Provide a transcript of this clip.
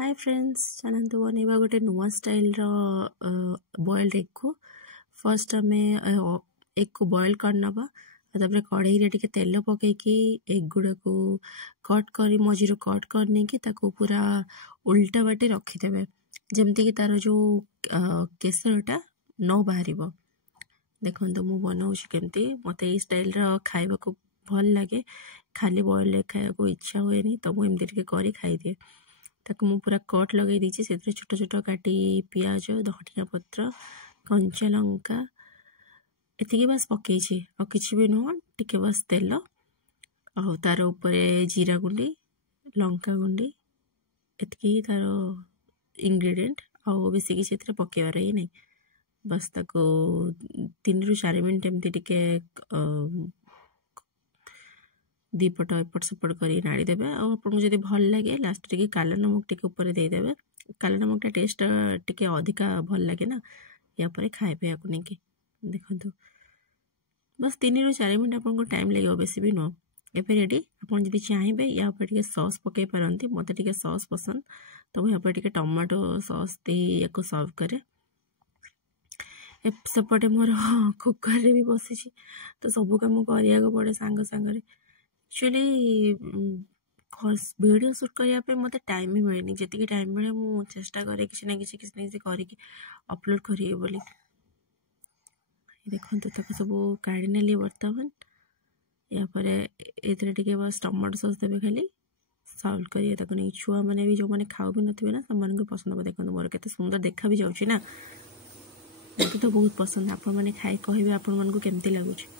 Hi friends चलते बनवा गोटे नुआ स्टाइल बॉइल्ड एग को फर्स्ट आम एग को बॉइल करनवा तापर कढ़ाई रे टिके तेल पकईकी एग गुड़ा को कट कर मझीर कट कर पूरा उल्टा बाटे रखीदे जमती कि तार जो केसरटा न बाहर देखो मु बनाऊँ केमती मत ये स्टाइल खाइबा को भल लगे खाली बॉइल्ड एग खाया को इच्छा हुए तो मुझे टिके करी खाईदिए ताकू मु पूरा कट लगे दीची से छोट छोट काटी पियाज धनिया पत्र कंचा लंका एतिकी बस पकई आ किसी भी नुह टिके बस तेल आ तार उपरे जीरा गुंडी लंका गुंडी एतिकी तार इंग्रेडिएंट आ बेसी किसी पकेबार ही नहीं बस ताको 3 ରୁ 4 मिनट एमती टिके दीपट एपट सेपट कर नाड़ी देवे आपको जब भल लगे लास्ट टिके काला नमक टिके ऊपर देदेवे काला नमक टेस्ट टिके अधिका भल लगे ना या पर खाइबे या नहीं कि देखो बस 3 ରୁ 4 मिनट आपको टाइम लगे बेसी भी नुह एवं रेडी आपड़ जब चाहिए या टे सॉस पकई पारती मत टे सॉस पसंद तो मुझे टे टमाटो सॉस दे या सर्व कै सेपटे मोर कुकर रे भी बसी तो सब कम करा पड़े सांग सांगे एक्चुअली वीडियो शूट करने मत टाइम ही मिले जी टाइम मिले मु चेष्टा करे किसी ना किसी करके अपलोड करिए बोली देखो तक सब काढ़ी नेली बर्तमान या पर ये बस टमाटो सॉस देवे खाली सर्व करिए तक नहीं छुआ मैंने भी जो मैंने खाऊ भी नथिबे ना से पसंद हो देखो मोर केते सुंदर देखा भी जाउची ना मत तो बहुत पसंद आपण माने खाई कहबे आपण मन को केमती लागुची।